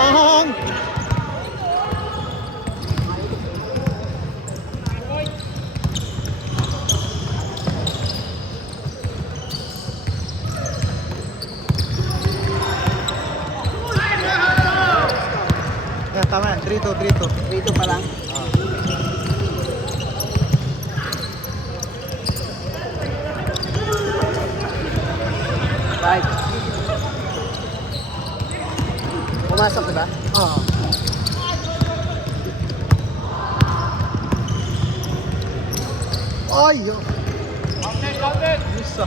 Pang! Yan, tama yan. 3-2, 3-2. Dito pa lang. Right. Pumasok, diba? Oo. Ay! Isa.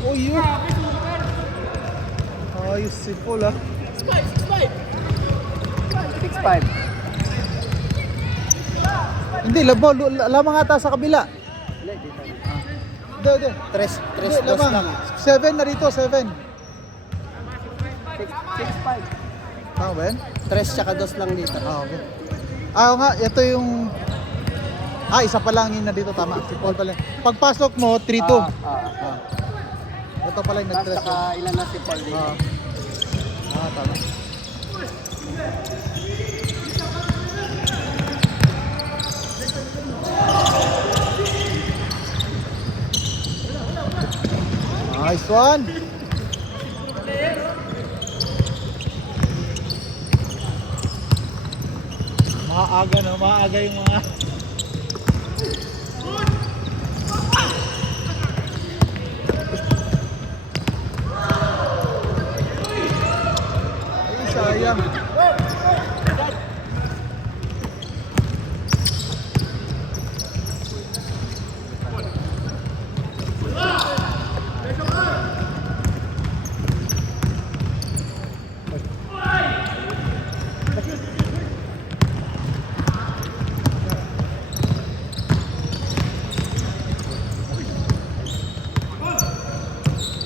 Oh, yun. Ayos si Paul, ah. 6-5. Hindi, lamang ata sa kabila. Hindi, dito. Hindi. 3-2 Lamang. lang. 7 na rito, 7. 6-5. Tama ba yan? 3 tsaka 2 lang dito. Ah, okay. Oo nga, ito yung... isa pa lang yun na dito, tama. Si Paul pala. Pagpasok mo, 3-2. Ah. Ito pala yung Tapos nag-3. tsaka ilan na si Paul dito. Tama. Nice one. Maaga no, maaga yung mga ay, sayang.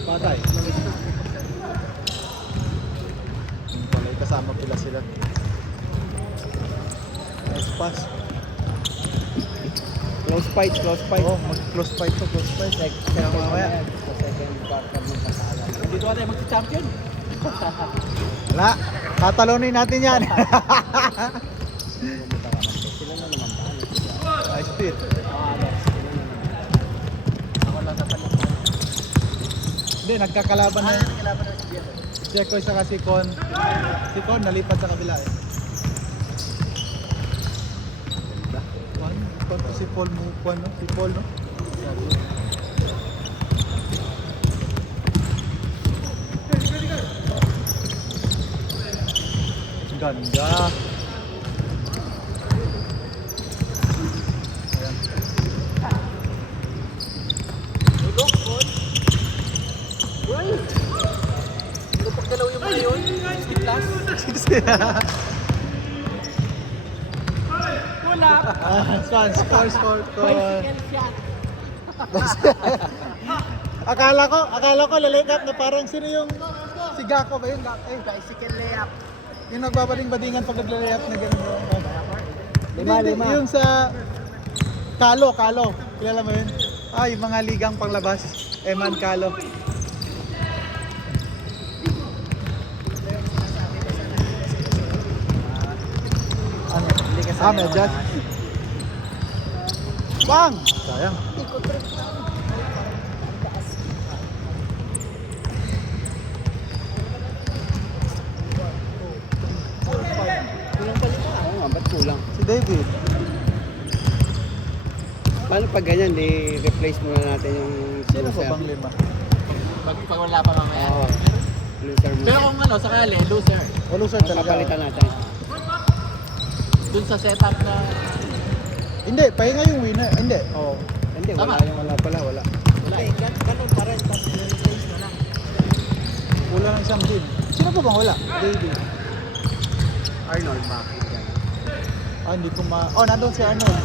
Patay. Palay kasama pila sila. Nice pass. Close fight, close fight. Oh, mag-close fight to, close fight. Kaya mamaya. Sa second quarter mo pasalan. Dito tayo mag-champion. Wala. Tatalunin natin yan. Sila na naman ba? Nice speed. Ako lang natanong. Hindi, nagkakalaban na yun. Kailangan na si Jeff. Si Ekoy saka si Con. Si Con nalipat sa kabila eh. Con si Paul mo, no? Si Paul, no? Ganda. Ayan. Uy! Ano pag dalaw yung mga yun? 60 plus? Wala! Score, Con. Akala ko lalikap na parang sino yung si Gako ba yun? Bicycle layup. Yung nagbabading-badingan pag naglalayap na gano'n. Hindi, Lima. yung sa Kalo. Kilala mo yun? Yung mga ligang panglabas. Eman Kalo. Ano? Hindi kasi Medyan. Bang! Sayang. Kulang pala. Oo nga, ba't kulang? Si David. Paano pag ganyan, replace muna natin yung Sino loser? ba bang lima? Pag wala pa mamaya. Oo. Loser muna. Pero kung ano, sakali, loser. O loser talaga. Papalitan natin. Dun sa setup na... Hindi, pahinga yung winner. Hindi. Oh. Hindi, Tama. wala yung Wala pala, wala. Wala eh. Ganun pa rin, tapos replace na lang. Wala ng isang team. Sino pa bang wala? David. Arnold Maki. Hindi ko nandun si Arnold.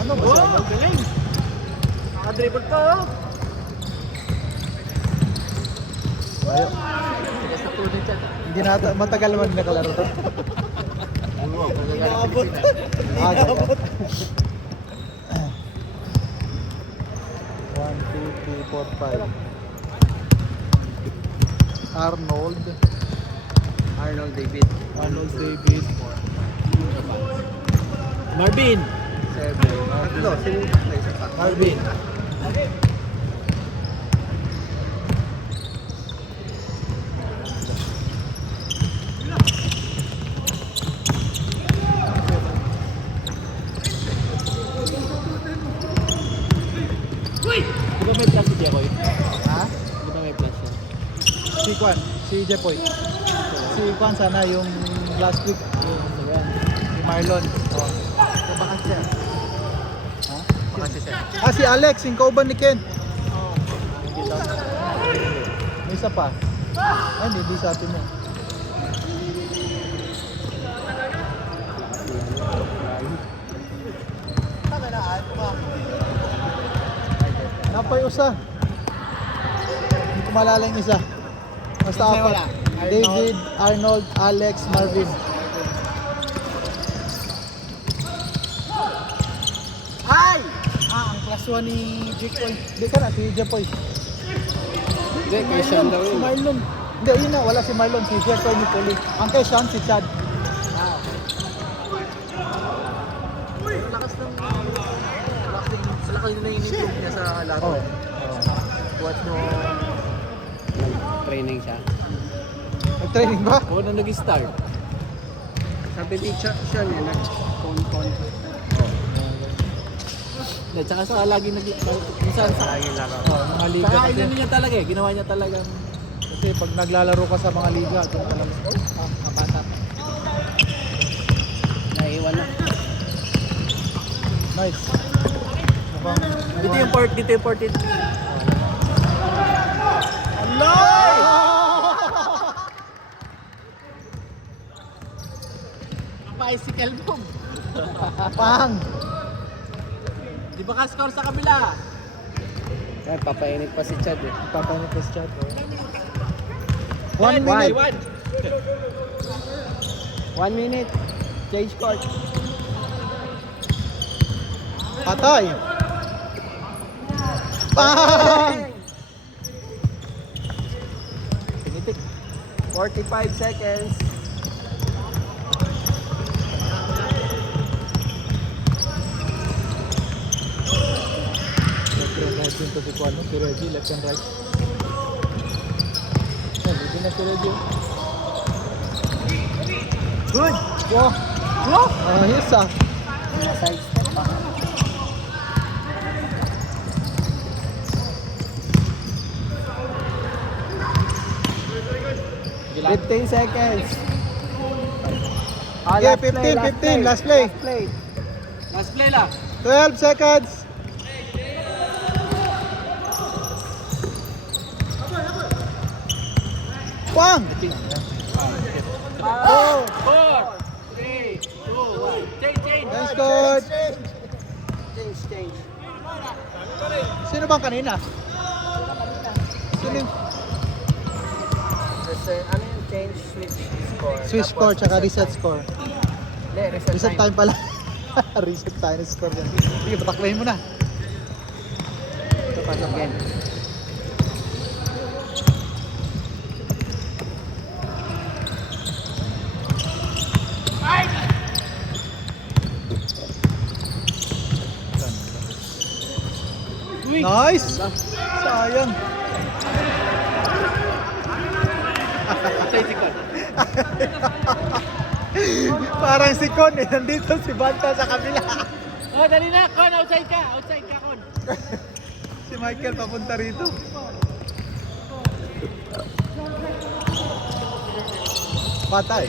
Ano ba si Arnold? galing. Nakadribble pa, oh. Ayaw. Tigas na tunay dyan. Hindi na matagal naman nakalaro to. Ano? Inaabot. Ah, Inaabot. 1, 2, 3, 4, 5. Arnold. Arnold David. Arnold David. Marvin. 7. Tatlo. Sino may isa pa? Marvin. Di ba may plus si Jekoy? Ha? Di ba may plus siya? Si Kwan. Si Jepoy. Si Kwan sana yung last week. Ayan. Si Marlon. Oh. So, baka siya. Ha? Baka siya. Ah, si Alex. Yung kauban ni Ken. Hindi daw. May isa pa. Ay, hindi sa atin mo. Napay usa. Hindi ko malala yung isa. Basta Sino apat. wala? David, Arnold, Alex, Marvin. Ay! Ah, ang plus 1 ni Jekoy. Hindi ka na, si Jepoy. Hindi, kay Sean daw Si yun. Marlon. Hindi, yun na. Wala si Marlon. Si Jepoy ni Puli. Ang kay Sean, si Chad. Lakas ng... Lakas na in-improve niya sa laro. Oh. What no... Nag-training siya. Nag-training ba? Oo na nag-start. Sabi ni Sean eh, nag-con-con. At saka sa lagi minsan sa Lagi laro. Oh, mga liga Saka kasi. inano niya talaga eh, ginawa niya talagang Kasi pag naglalaro ka sa mga liga, doon ka lang. mga bata. Naiwan na. Nice. Mukhang... Dito yung port, dito yung port. Bicycle boom. Pang! Di ba ka-score sa kabila? Ay, papainit pa si Chad eh. Papanik ko sa chat. 1 minute. 1 minute. Change court. Patay! Pang! Tinitik. 45 seconds. Left and right din to si Kuano, si Reggie, left and right. Yan, dito na si Reggie. Good! Wow! Wow! Ayos ah! Side step pa. Sige lang. 15 seconds. Yeah, 15, last play. Last play. Last play lang. 12 seconds! Pang! 4, 3, 2, 1. Change. Nice coach! Change. Sino bang kanina? Sino yung Kasi, ano yung change switch score? Swiss score tsaka reset score? Hindi, Reset time pala. Reset time na score yan. Sige, pataklayin mo na. Ito pa, Again. Nice! Sayang. Parang si Con eh. Nandito si Banta sa kabila. Oh, dali na. Kon, outside ka. Outside ka, Kon. Si Michael papunta rito. Patay.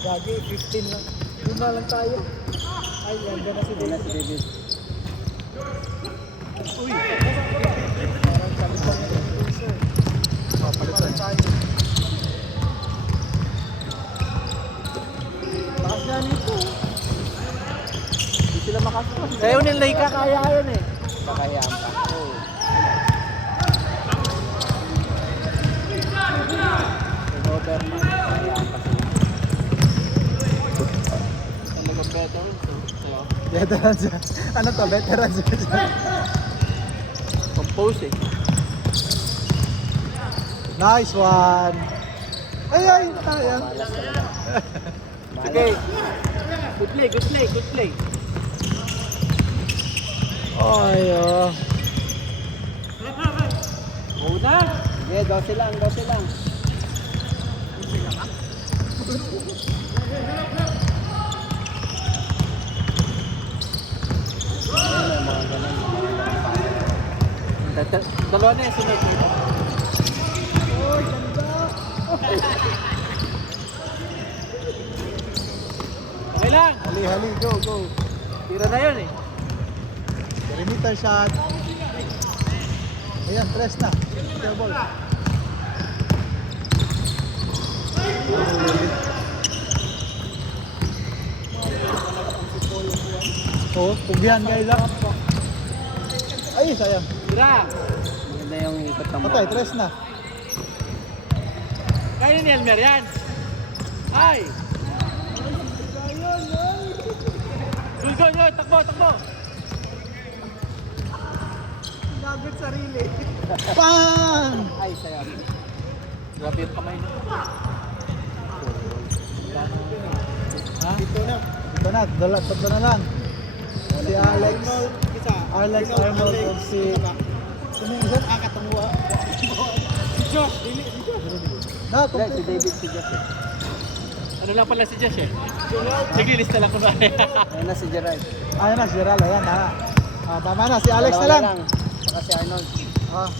Gagi, 15 lang. 5 lang tayo. Ay, yan na si David. Uy! Parang sabi ko nga yung producer. Papalitan. Lakas nga nito. Hindi sila makasukas. Kaya yun yung ka, kaya yun eh. Pakayaan pa. Oh. Over. Pakayaan pa sila. veterans. Sa'yo. Veterans. Ano to? Veterans. Compose eh. Nice one. Ay, sayang. Sige. Good play, good play, good play. Ay, oh. Una. Sige, 12 lang, 12 lang. Dalawa na yung sunod. Okay lang. Hali, go, go. Tira na yun eh. Perimeter shot. Ayan, tres na. Fair ball. Oh, pugyan guys ah. Ay, sayang. Tira. Maganda yung ikot ng Patay, tres na. Kaya ni Elmer yan. Ay! Go, takbo, takbo. Nagot sarili. Bang! Ay, sayang. Grabe yung kamay na. Ha? Ito na, tatlo na lang. Si Alex. Alex Arnold o si... Sino yung isa? Katunguha. Si Josh. Dili, si Josh. Na, Si David, si Josh eh. Ano lang pala si Josh eh? Sige, lista lang ko na. Ayun na si Gerard. Ayun na, si Gerald. Ayan, ha. Ah, tama na, si Alex na lang. Saka si Arnold. Ah,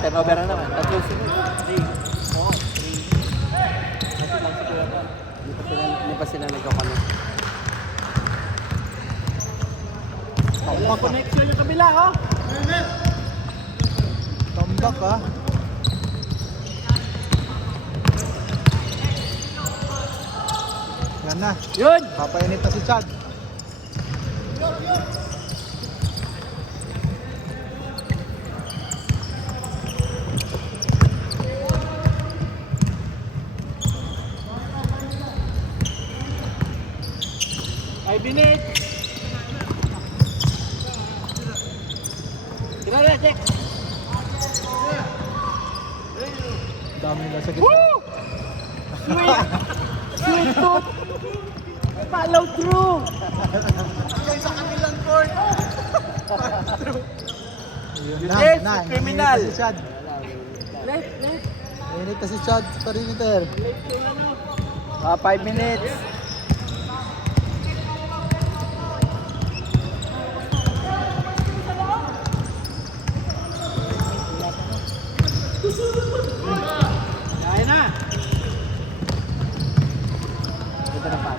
Turnover na naman. Tatlong sunod. 3. Oo, 3. Kasi lang si Kuya pa. Hindi pa sila nagkakano. Walang connection yung kabila, oh! tambak ha. Yan na. Yun! Papainit na si Chad. Ay, binit! Tira na, check! Dami nila sa gitna. Woo! Sweet! Sweet tooth! Follow through! Sa kanilang court. Yun Yes, na. criminal. Init na si Chad. Left. Init na si Chad sa perimeter. 5 minutes. Kaya na. Ito na pa.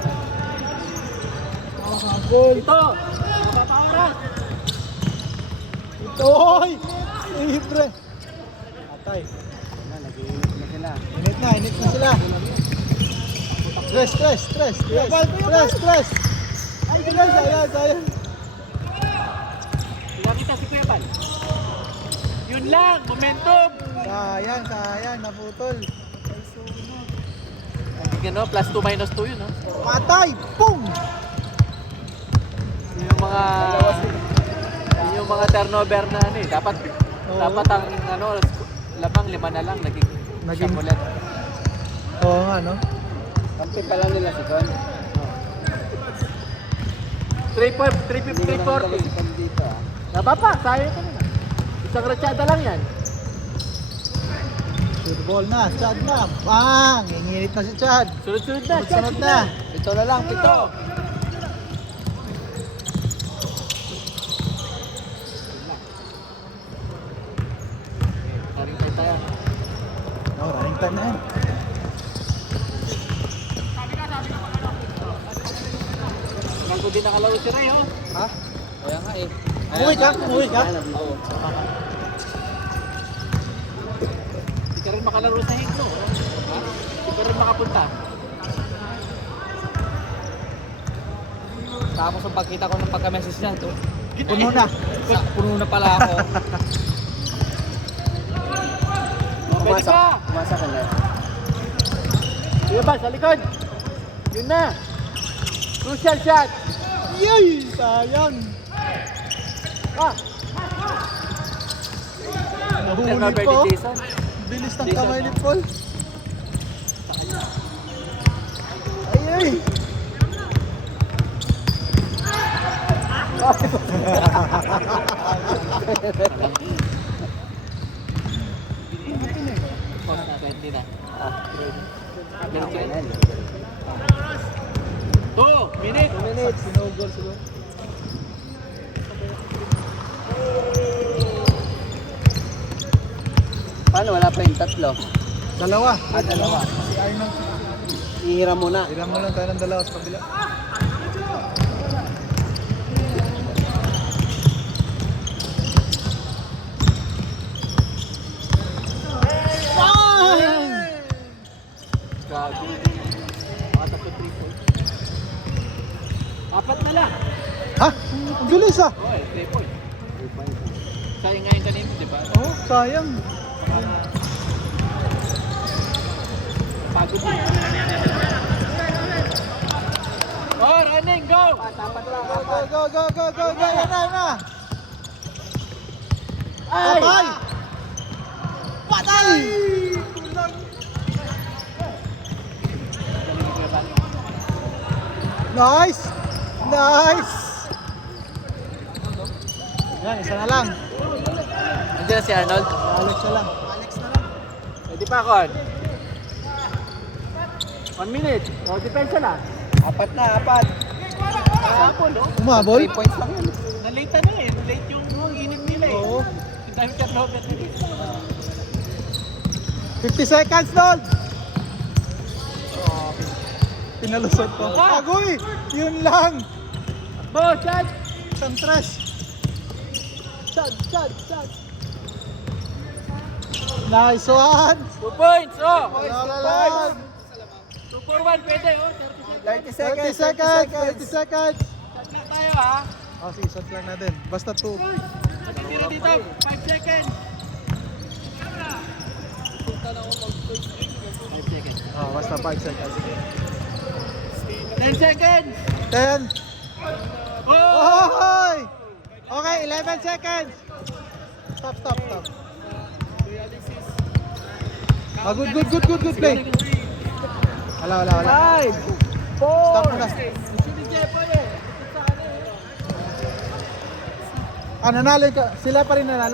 Ito. Papaoras. Ito, oy! Libre. Atay. Nag-iinit na sila. Init na sila. Stress. Ay, sayang. Nakita si Kuya Bal. Yun lang, momentum. Sayang, naputol. Ano, plus 2 minus 2 yun, no? Patay! Boom! Yung mga turnover na ano eh. Dapat ang ano, lamang 5 na lang naging siyam ulit. Oo nga, no? Kampi pa lang nila si Con. 340. Dito ah. Nababa, sayang ka na. Isang ratsyada lang yan. Shoot ball na, Chad na. Bang! Inginit na si Chad. Sunod-sunod na. Sunod na. Ito na lang, pito. Taring tayo. Oh, running time na yan. Bago din nakalaro si Ray, oh. Ha? Kaya nga eh. Umuwi ka? Oo. Hindi ka rin makalaro sa hinggo. Ha? Hindi ka rin makapunta. Tapos ang pagkita ko ng pagka-message niya, to. Puno na. Puno na pala ako. Pwede pa! Umasa ka na. Kuya Bal, sa likod! Yun na. Crucial shot. Yay! Sayang! Ah! Nahuli Turnover pa. ni Jason. Bilis ng Jason, kamay ni no? Paul. Ay, ay! Post na, 20 na. Ganun siya. 2 minutes. 2 minutes. Sinugol siguro. Paano? Wala pa yung tatlo. Dalawa. Dalawa. Si Arnold. Ihiram muna. Hiram mo lang tayo ng dalawa sa kabila. Grabe. Makatak yung 3 points. Apat na lang. Ha? Ang bilis ah! Oo, 3 points. Sayang nga yung kanina, di ba? Oh, sayang. Pagod din. Oh, running, go! Tapat lang. Go, go, go, go, go, go, go, yan na, yan na. Ay! Patay! Patay! Nice! Nice! Yan, isa na lang. Nandiyan na si Arnold. Alex na lang. Alex na lang. Pwede pa, Con. 1 minute. O, depensa na. Apat na, apat. Hapon, no? Umabol? 3 points lang yun. Nalate na eh. Nalate yung init nila eh. Oo. Yung dami turnover nila eh. 50 seconds, Dold! Pinalusot ko. Agoy! Yun lang! Bo, shot! Isang tres. Shot, shot, shot. Nice one! 2 points, oh! Wala lang! 2 for 1, pwede, oh. 30 30 seconds! 30 seconds! Shot na tayo, ha? Oh, sige, shot lang natin. Basta 2. Matitira dito, 5 seconds. 5 seconds. Oh, basta 5 seconds. 10 seconds! 10. Oh! Ohoy! Okay, 11 seconds. Stop, stop, stop. Ah, good, good, good, good, good play. Wala, wala, wala. 5, 4, Stop muna. Ah, nanalo ka. Sila pa rin nanalo.